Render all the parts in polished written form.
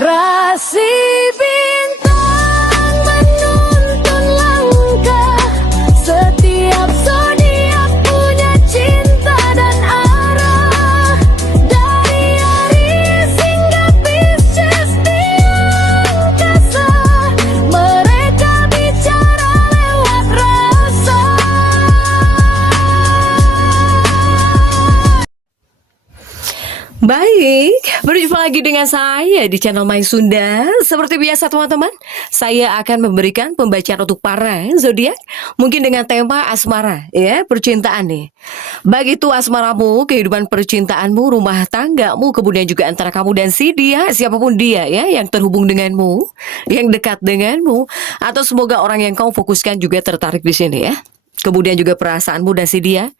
Rasi bintang menuntun langkah, setiap zodiak punya cinta dan arah. Dari Aries hingga Pisces di angkasa, mereka bicara lewat rasa. Baik, berjumpa lagi dengan saya di channel Main Sunda. Seperti biasa teman-teman, saya akan memberikan pembacaan untuk para zodiak, mungkin dengan tema asmara, ya, percintaan nih. Baik itu asmaramu, kehidupan percintaanmu, rumah tanggamu, kemudian juga antara kamu dan si dia, siapapun dia ya, yang terhubung denganmu, yang dekat denganmu, atau semoga orang yang kau fokuskan juga tertarik di sini ya. Kemudian juga perasaanmu dan si dia.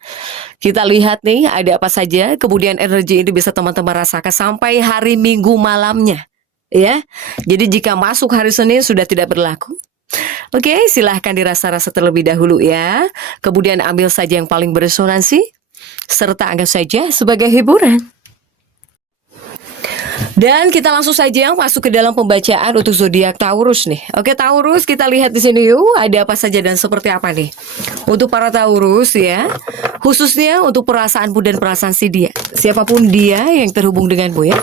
Kita lihat nih ada apa saja. Kemudian energi ini bisa teman-teman rasakan sampai hari Minggu malamnya, ya. Jadi jika masuk hari Senin sudah tidak berlaku. Oke, silahkan dirasa-rasa terlebih dahulu ya. Kemudian ambil saja yang paling beresonansi, serta anggap saja sebagai hiburan. Dan kita langsung saja masuk ke dalam pembacaan untuk zodiak Taurus nih. Oke, Taurus, kita lihat di sini yuk, ada apa saja dan seperti apa nih. Untuk para Taurus ya, khususnya untuk perasaanmu dan perasaan si dia. Siapapun dia yang terhubung denganmu ya,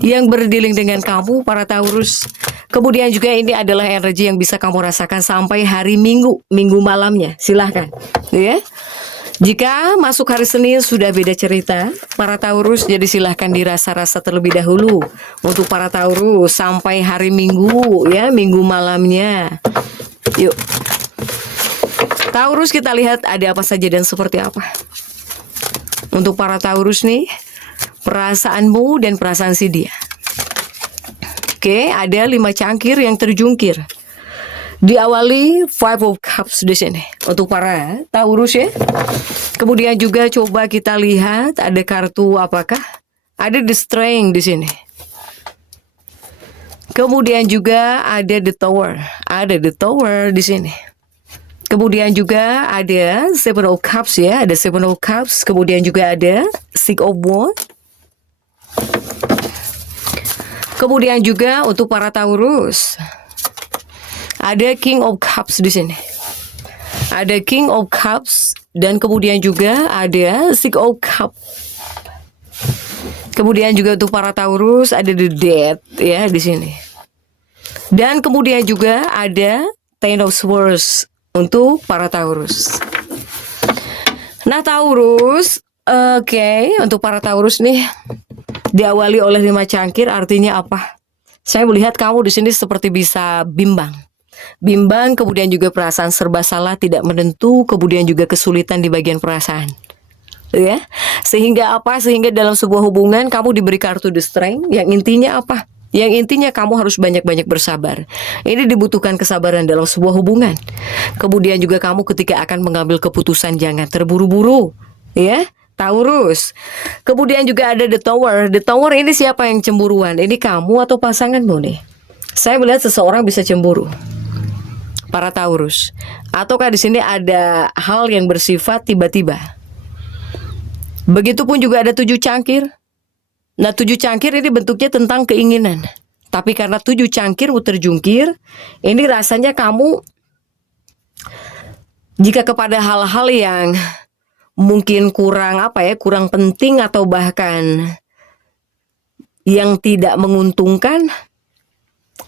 yang berdealing dengan kamu para Taurus. Kemudian juga ini adalah energi yang bisa kamu rasakan sampai hari Minggu, Minggu malamnya. Silahkan ya. Jika masuk hari Senin sudah beda cerita para Taurus, jadi silahkan dirasa-rasa terlebih dahulu untuk para Taurus sampai hari Minggu ya, Minggu malamnya. Yuk Taurus, kita lihat ada apa saja dan seperti apa. Untuk para Taurus nih, perasaanmu dan perasaan si dia. Oke, ada 5 cangkir yang terjungkir. Diawali Five of Cups di sini untuk para Taurus ya. Kemudian juga coba kita lihat ada kartu apakah? Ada The Strength di sini. Kemudian juga ada The Tower. Ada The Tower di sini. Kemudian juga ada Seven of Cups ya, ada Seven of Cups. Kemudian juga ada Six of Wands. Kemudian juga untuk para Taurus ada King of Cups di sini. Ada King of Cups dan kemudian juga ada Six of Cups. Kemudian juga untuk para Taurus ada The Death ya di sini. Dan kemudian juga ada Ten of Swords untuk para Taurus. Nah, Taurus, oke, untuk para Taurus nih diawali oleh 5 cangkir, artinya apa? Saya melihat kamu di sini seperti bisa bimbang. Bimbang, kemudian juga perasaan serba salah, tidak menentu, kemudian juga kesulitan di bagian perasaan. Ya. Sehingga apa? Sehingga dalam sebuah hubungan kamu diberi kartu The Strength yang intinya apa? Yang intinya kamu harus banyak-banyak bersabar. Ini dibutuhkan kesabaran dalam sebuah hubungan. Kemudian juga kamu ketika akan mengambil keputusan jangan terburu-buru, ya. Taurus. Kemudian juga ada The Tower. The Tower ini siapa yang cemburuan? Ini kamu atau pasanganmu nih? Saya melihat seseorang bisa cemburu. Para Taurus. Ataukah di sini ada hal yang bersifat tiba-tiba? Begitupun juga ada 7 cangkir. Nah, 7 cangkir ini bentuknya tentang keinginan. Tapi karena 7 cangkirmu terjungkir, ini rasanya kamu jika kepada hal-hal yang mungkin kurang kurang penting atau bahkan yang tidak menguntungkan,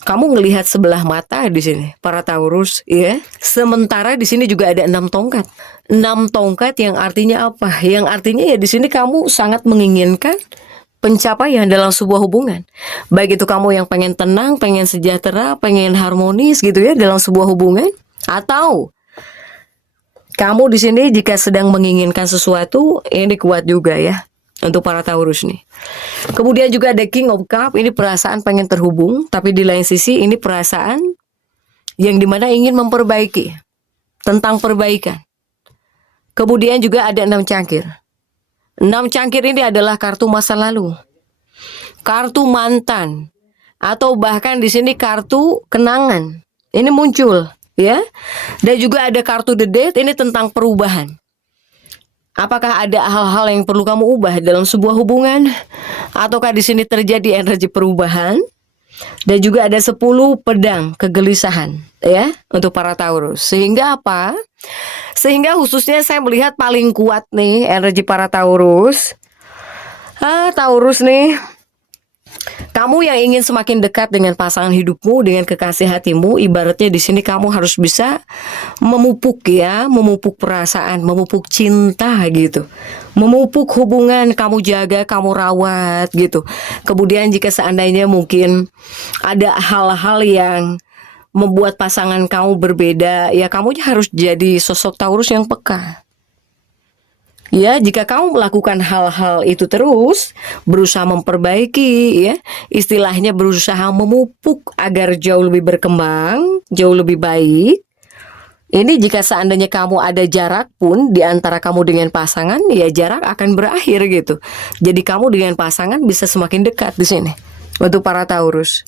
kamu ngelihat sebelah mata di sini para Taurus ya. Sementara di sini juga ada 6 tongkat. 6 tongkat yang artinya apa? Yang artinya ya di sini kamu sangat menginginkan pencapaian dalam sebuah hubungan. Baik itu kamu yang pengen tenang, pengen sejahtera, pengen harmonis gitu ya dalam sebuah hubungan, atau kamu di sini jika sedang menginginkan sesuatu, ini kuat juga ya untuk para Taurus nih. Kemudian juga ada King of Cup, ini perasaan pengen terhubung, tapi di lain sisi ini perasaan yang dimana ingin memperbaiki, tentang perbaikan. Kemudian juga ada 6 cangkir. 6 cangkir ini adalah kartu masa lalu, kartu mantan, atau bahkan di sini kartu kenangan. Ini muncul ya. Dan juga ada kartu The Death, ini tentang perubahan. Apakah ada hal-hal yang perlu kamu ubah dalam sebuah hubungan? Ataukah di sini terjadi energi perubahan? Dan juga ada 10 pedang kegelisahan ya untuk para Taurus. Sehingga apa? Sehingga khususnya saya melihat paling kuat nih energi para Taurus. Taurus nih, kamu yang ingin semakin dekat dengan pasangan hidupmu, dengan kekasih hatimu, ibaratnya di sini kamu harus bisa memupuk ya, memupuk perasaan, memupuk cinta gitu. Memupuk hubungan, kamu jaga, kamu rawat gitu. Kemudian jika seandainya mungkin ada hal-hal yang membuat pasangan kamu berbeda, ya kamu harus jadi sosok Taurus yang peka. Ya, jika kamu melakukan hal-hal itu terus, berusaha memperbaiki, ya, istilahnya berusaha memupuk agar jauh lebih berkembang, jauh lebih baik. Ini jika seandainya kamu ada jarak pun di antara kamu dengan pasangan, ya jarak akan berakhir gitu. Jadi kamu dengan pasangan bisa semakin dekat di sini. Untuk para Taurus.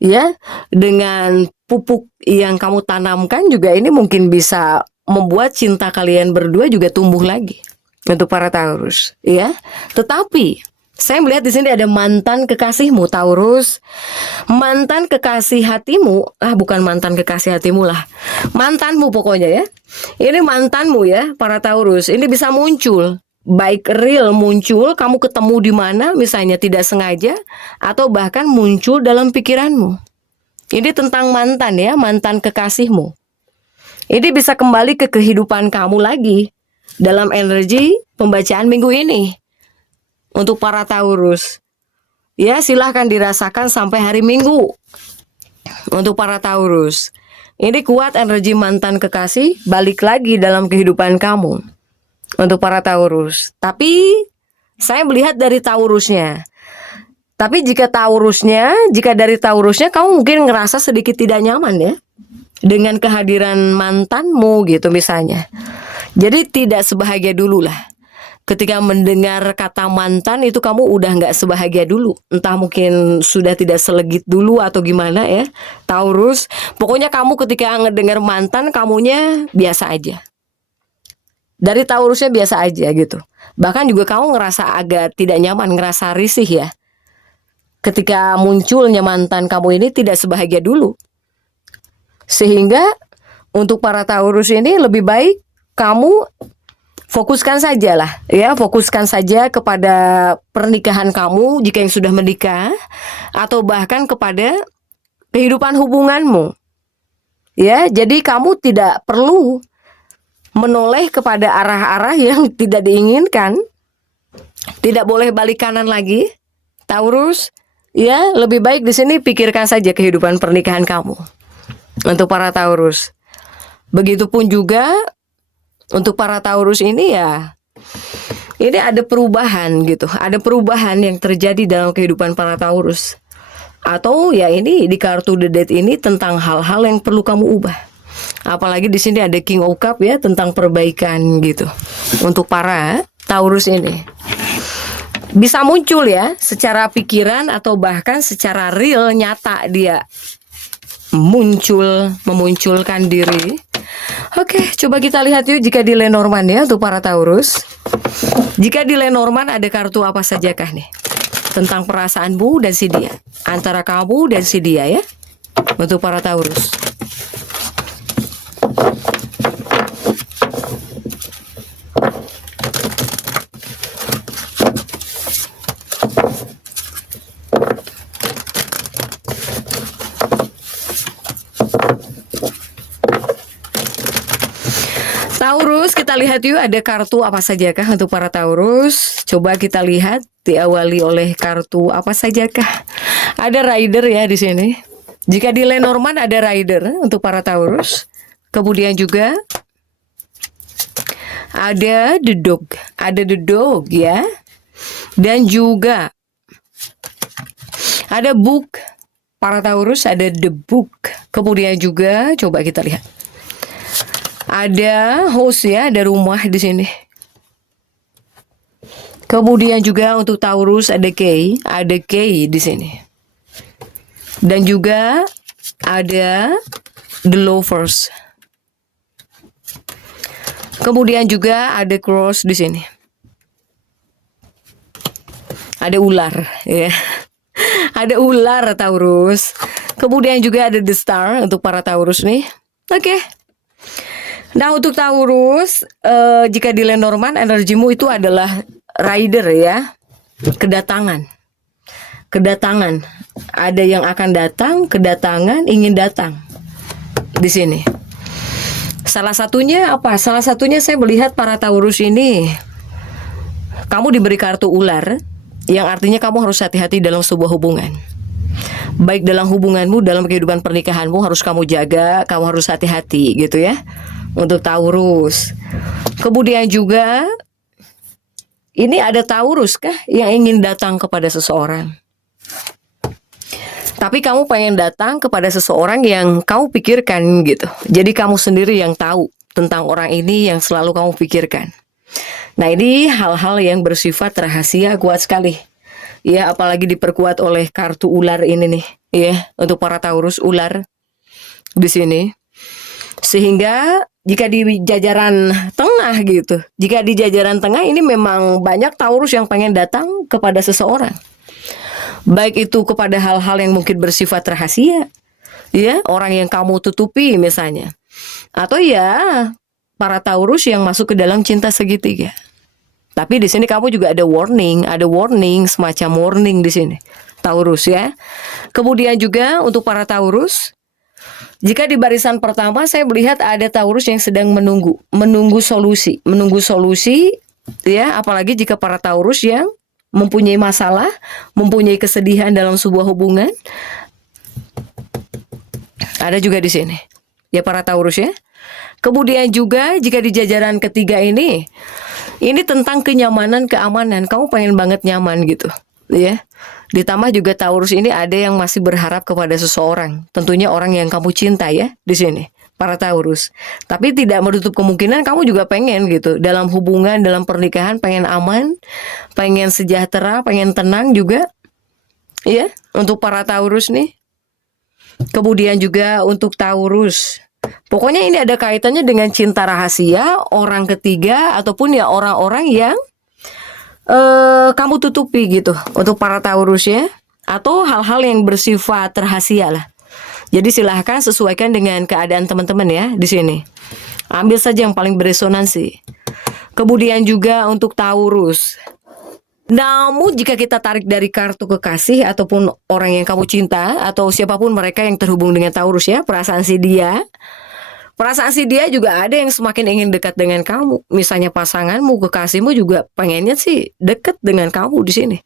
Ya, dengan pupuk yang kamu tanamkan juga ini mungkin bisa membuat cinta kalian berdua juga tumbuh lagi. Untuk para Taurus, ya. Tetapi saya melihat di sini ada mantan kekasihmu Taurus. Mantan kekasih hatimu, bukan mantan kekasih hatimu lah. Mantanmu pokoknya ya. Ini mantanmu ya, para Taurus. Ini bisa muncul, baik real muncul, kamu ketemu di mana misalnya tidak sengaja, atau bahkan muncul dalam pikiranmu. Ini tentang mantan ya, mantan kekasihmu. Ini bisa kembali ke kehidupan kamu lagi dalam energi pembacaan minggu ini untuk para Taurus. Ya, silahkan dirasakan sampai hari Minggu untuk para Taurus. Ini kuat energi mantan kekasih balik lagi dalam kehidupan kamu untuk para Taurus. Tapi saya melihat dari Taurusnya. Tapi jika dari Taurusnya kamu mungkin ngerasa sedikit tidak nyaman ya dengan kehadiran mantanmu gitu misalnya. Jadi tidak sebahagia dulu lah. Ketika mendengar kata mantan itu kamu udah nggak sebahagia dulu. Entah mungkin sudah tidak selegit dulu atau gimana ya. Taurus, pokoknya kamu ketika ngedengar mantan kamunya biasa aja. Dari Taurusnya biasa aja gitu. Bahkan juga kamu ngerasa agak tidak nyaman, ngerasa risih ya. Ketika munculnya mantan kamu ini tidak sebahagia dulu. Sehingga untuk para Taurus ini lebih baik kamu fokuskan sajalah ya, fokuskan saja kepada pernikahan kamu jika yang sudah menikah, atau bahkan kepada kehidupan hubunganmu. Ya, jadi kamu tidak perlu menoleh kepada arah-arah yang tidak diinginkan. Tidak boleh balik kanan lagi, Taurus. Ya, lebih baik di sini pikirkan saja kehidupan pernikahan kamu. Untuk para Taurus. Begitupun juga untuk para Taurus ini ya, ini ada perubahan gitu. Ada perubahan yang terjadi dalam kehidupan para Taurus. Atau ya ini di kartu The Death ini tentang hal-hal yang perlu kamu ubah. Apalagi di sini ada King of Cups ya, tentang perbaikan gitu. Untuk para Taurus ini. Bisa muncul ya secara pikiran atau bahkan secara real nyata dia memunculkan diri. Oke, coba kita lihat yuk jika di Lenormand ya untuk para Taurus. Jika di Lenormand ada kartu apa sajakah nih? Tentang perasaanmu dan si dia. Antara kamu dan si dia ya. Untuk para Taurus. Taurus, kita lihat yuk ada kartu apa sajakah untuk para Taurus. Coba kita lihat diawali oleh kartu apa sajakah. Ada Rider ya di sini. Jika di Lenormand ada Rider untuk para Taurus. Kemudian juga ada The Dog ya. Dan juga ada Book. Para Taurus ada The Book. Kemudian juga coba kita lihat. Ada house ya, ada rumah di sini. Kemudian juga untuk Taurus ada key di sini. Dan juga ada The Lovers. Kemudian juga ada cross di sini. Ada ular ya. Ada ular Taurus. Kemudian juga ada the star untuk para Taurus nih. Oke. Nah untuk Taurus, jika di Lenormand energimu itu adalah rider ya, kedatangan. Ada yang akan datang, kedatangan, ingin datang di sini. Salah satunya apa? Salah satunya saya melihat para Taurus ini, kamu diberi kartu ular, yang artinya kamu harus hati-hati dalam sebuah hubungan. Baik dalam hubunganmu, dalam kehidupan pernikahanmu harus kamu jaga, kamu harus hati-hati gitu ya. Untuk Taurus. Kemudian juga ini ada Taurus kah yang ingin datang kepada seseorang. Tapi kamu pengen datang kepada seseorang yang kamu pikirkan gitu. Jadi kamu sendiri yang tahu tentang orang ini yang selalu kamu pikirkan. Nah ini hal-hal yang bersifat rahasia kuat sekali. Ya apalagi diperkuat oleh kartu ular ini nih. Ya untuk para Taurus ular di sini. Sehingga jika di jajaran tengah gitu. Jika di jajaran tengah ini memang banyak Taurus yang pengen datang kepada seseorang. Baik itu kepada hal-hal yang mungkin bersifat rahasia. Ya orang yang kamu tutupi misalnya. Atau ya para Taurus yang masuk ke dalam cinta segitiga. Tapi di sini kamu juga ada warning, semacam warning di sini. Taurus ya. Kemudian juga untuk para Taurus, jika di barisan pertama saya melihat ada Taurus yang sedang menunggu solusi ya, apalagi jika para Taurus yang mempunyai masalah, mempunyai kesedihan dalam sebuah hubungan. Ada juga di sini. Ya para Taurus ya. Kemudian juga jika di jajaran ketiga ini tentang kenyamanan, keamanan. Kamu pengen banget nyaman gitu, ya. Ditambah juga Taurus ini ada yang masih berharap kepada seseorang. Tentunya orang yang kamu cinta ya di sini, para Taurus. Tapi tidak menutup kemungkinan kamu juga pengen gitu dalam hubungan, dalam pernikahan pengen aman, pengen sejahtera, pengen tenang juga. Ya, untuk para Taurus nih. Kemudian juga untuk Taurus, pokoknya ini ada kaitannya dengan cinta rahasia, orang ketiga, ataupun ya orang-orang yang kamu tutupi gitu untuk para Taurus ya. Atau hal-hal yang bersifat rahasia lah. Jadi silahkan sesuaikan dengan keadaan teman-teman ya di sini. Ambil saja yang paling beresonansi. Kemudian juga untuk Taurus. Namun jika kita tarik dari kartu kekasih ataupun orang yang kamu cinta atau siapapun mereka yang terhubung dengan Taurus ya, perasaan si dia juga ada yang semakin ingin dekat dengan kamu. Misalnya pasanganmu, kekasihmu juga pengennya sih dekat dengan kamu di sini.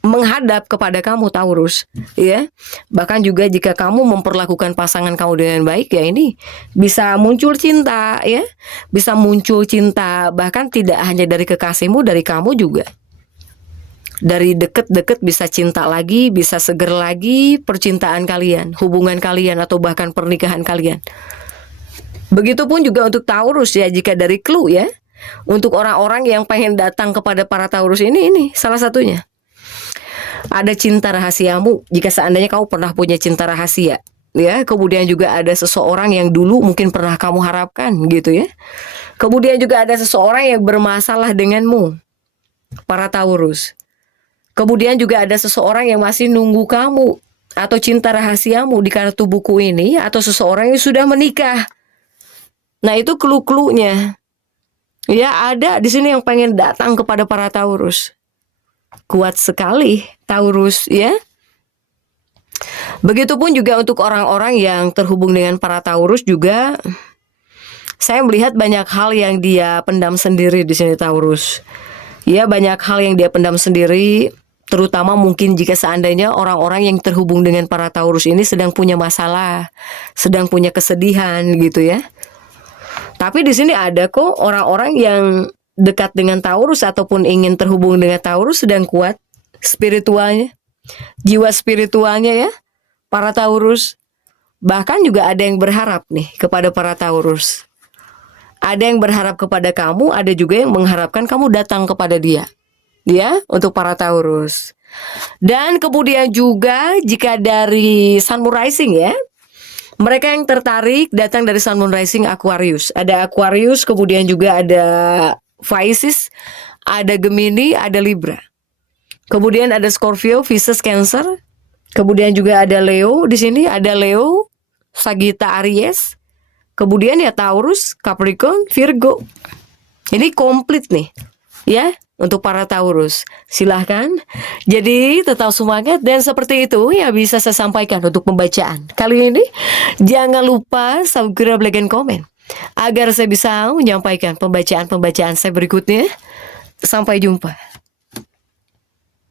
Menghadap kepada kamu Taurus, ya. Bahkan juga jika kamu memperlakukan pasangan kamu dengan baik ya, ini bisa muncul cinta ya. Bisa muncul cinta bahkan tidak hanya dari kekasihmu, dari kamu juga. Dari deket-deket bisa cinta lagi, bisa seger lagi percintaan kalian, hubungan kalian atau bahkan pernikahan kalian. Begitupun juga untuk Taurus ya, jika dari clue ya. Untuk orang-orang yang pengen datang kepada para Taurus ini salah satunya. Ada cinta rahasiamu, jika seandainya kamu pernah punya cinta rahasia ya. Kemudian juga ada seseorang yang dulu mungkin pernah kamu harapkan gitu ya. Kemudian juga ada seseorang yang bermasalah denganmu, para Taurus. Kemudian juga ada seseorang yang masih nunggu kamu atau cinta rahasiamu di kartu buku ini, atau seseorang yang sudah menikah. Nah itu clue-cluenya. Ya ada di sini yang pengen datang kepada para Taurus. Kuat sekali Taurus ya. Begitupun juga untuk orang-orang yang terhubung dengan para Taurus juga. Saya melihat banyak hal yang dia pendam sendiri di sini Taurus. Ya banyak hal yang dia pendam sendiri. Terutama mungkin jika seandainya orang-orang yang terhubung dengan para Taurus ini sedang punya masalah, sedang punya kesedihan gitu ya. Tapi di sini ada kok orang-orang yang dekat dengan Taurus ataupun ingin terhubung dengan Taurus sedang kuat spiritualnya, jiwa spiritualnya ya, para Taurus. Bahkan juga ada yang berharap nih kepada para Taurus. Ada yang berharap kepada kamu, ada juga yang mengharapkan kamu datang kepada dia. Ya, untuk para Taurus. Dan kemudian juga jika dari Sun Moon Rising ya, mereka yang tertarik datang dari Sun Moon Rising Aquarius. Ada Aquarius, kemudian juga ada Pisces, ada Gemini, ada Libra. Kemudian ada Scorpio, Pisces, Cancer, Kemudian juga ada Leo di sini, ada Leo, Sagitta, Aries. Kemudian ya Taurus, Capricorn, Virgo. Ini komplit nih, ya, untuk para Taurus. Silahkan. Jadi tetap semangat dan seperti itu ya bisa saya sampaikan untuk pembacaan kali ini. Jangan lupa subscribe, like, dan komen agar saya bisa menyampaikan pembacaan-pembacaan saya berikutnya. Sampai jumpa.